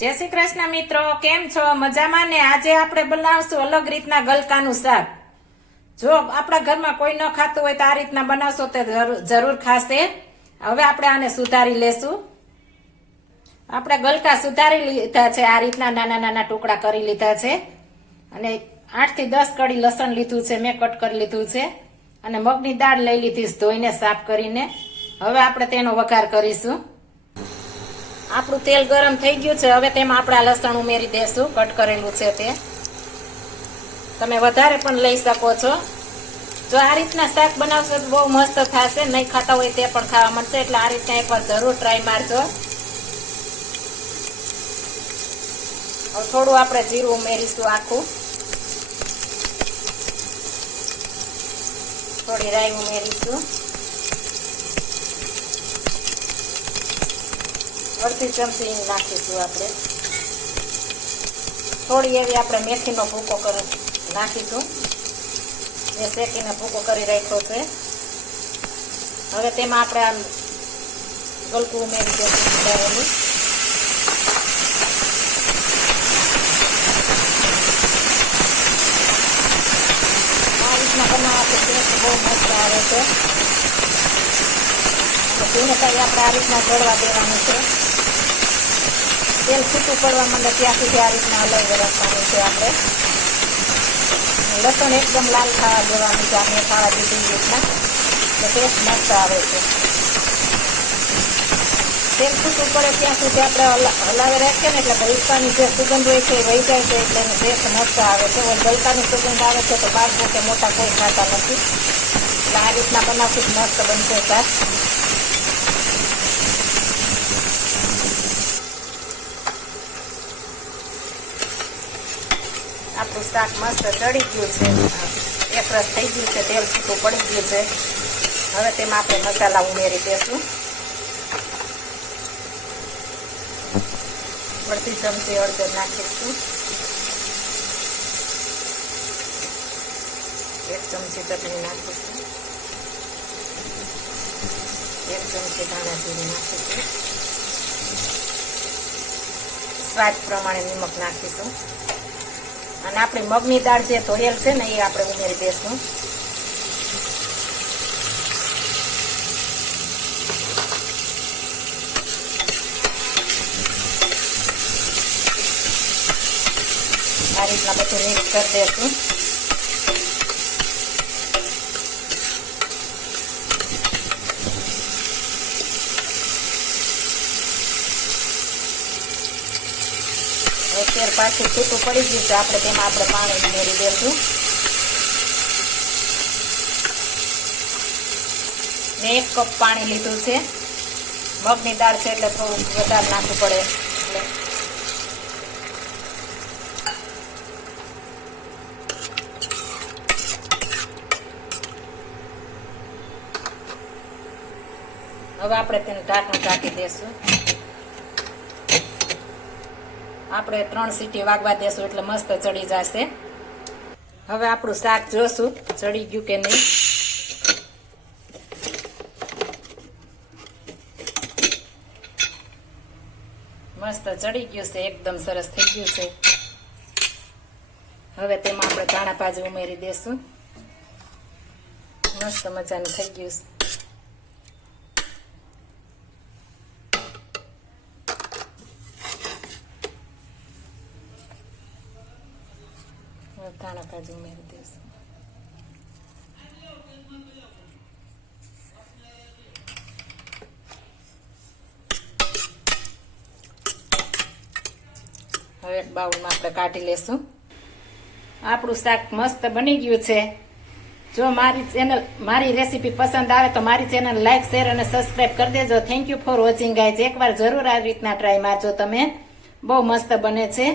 જય શ્રી કૃષ્ણ મિત્રો, કેમ છો? મજામાં ને? આજે આપણે બનાવશું અલગ રીતના ગલકાનું શાક. જો આપણા ઘરમાં કોઈ ન ખાતું હોય તો આ રીતના બનાવશો તો જરૂર ખાશે. હવે આપણે આને સુધારી લેશું. આપણે ગલકા સુધારી લીધા છે, આ રીતના નાના નાના ટુકડા કરી લીધા છે અને 8 થી 10 કળી લસણ લીધું છે, મેં કટ કરી લીધું છે અને મગની દાળ લઈ લીધી ધોઈને સાફ કરીને. હવે આપણે તેનો વઘાર કરીશું. આપણું તેલ ગરમ થઈ ગયું છે. હવે તેમાં આપણે આ લસણ ઉમેરી દેશું, કટ કરેલું છે તે. તમે વધારે પણ લઈ શકો છો. જો આ રીતના શાક બનાવશો તો બહુ મસ્ત થશે. નહીં ખાતા હોય તે પણ ખાવા મળશે, એટલે આ રીતના એકવાર જરૂર ટ્રાય મારજો. હવે થોડું આપણે જીરું ઉમેરીશું આખું, થોડી રાઈ ઉમેરીશું, અડધી ચમચી નાખીશું આપણે. થોડી એવી આપણે મેથીનો ભૂકો કરી નાખીશું, એ શેકીને ભૂકો કરી રાખ્યો છે. હવે તેમાં આપણે આમ ગલકું ઉમેરી દઈશું સુધારેલું. આ રીતના બનાવવાથી ટેસ્ટ બહુ મસ્ત આવે છે. ધીમે તાઈ આપણે આ રીતના ચડવા દેવાનું છે. તેલ છૂટું પડવા માંડે ત્યાં સુધી આ રીતના હલાવી રાખવાનું છે આપણે. લસણ એકદમ લાલ ખાવા દેવાનું છે આપણે, ખાવા દીધી રીતના, તો ટેસ્ટ મસ્ત આવે છે. તેલ છૂટું પડે ત્યાં સુધી આપણે હલાવી રાખીએ ને એટલે ગલકાની જે સુગંધ હોય છે એ વહી જાય છે, એટલે એનો ટેસ્ટ મસ્ત આવે છે. ગલકાની સુગંધ આવે છે તો બાળકો કે મોટા કોઈ ખાતા નથી, એટલે આ રીતના બનાવશું મસ્ત બનશે શાક. આપણું શાક મસ્ત ચડી ગયું છે, એક રસ થઈ ગયું છે, તેલ છૂટું પડી ગયું છે. હવે તેમાં આપણે મસાલા ઉમેરી દઈશું. અડધી ચમચી હળદર નાખીશું, 1 ચમચી ચટણી નાખીશું, 1 ચમચી ધાણા જીરું નાખીશું, સ્વાદ પ્રમાણે નિમક નાખીશું અને આપણી મગની દાળ જે ધોયેલ છે ને એ આપણે ઉમેરી દઈશું. આ રીતના બધું મિક્સ કરી દઈશું. તેલ પાછું છૂટું પડી ગયું છે, આપણે તેમાં આપણે પાણી ઉમેરી દઈશું. મેં 1 કપ પાણી લીધું છે. મગની દાળ છે એટલે થોડું વધારે નાખવું પડે. એટલે હવે આપણે તેને ઢાંકણું ઢાંકી દઈશું. આપણે 3 સીટી વાગવા દેશું એટલે મસ્ત ચડી જશે. હવે આપણું શાક જોશું ચડી ગયું કે નહીં. મસ્ત ચડી ગયું છે, એકદમ સરસ થઈ ગયું છે. હવે તેમાં આપણે ધાણા ભાજી ઉમેરી દેશું. મસ્ત મજાનું થઈ ગયું છે. ધાણા ભાજી ઉમેરી દઈશું. હવે એક બાઉલમાં આપણે કાઢી લેશું. આપણું શાક મસ્ત બની ગયું છે. જો મારી રેસીપી પસંદ આવે તો મારી ચેનલ લાઈક, શેર અને સબસ્ક્રાઈબ કરી દેજો. Thank you for watching guys. એકવાર જરૂર આ રીતના ટ્રાય મારજો તમે, બહુ મસ્ત બને છે.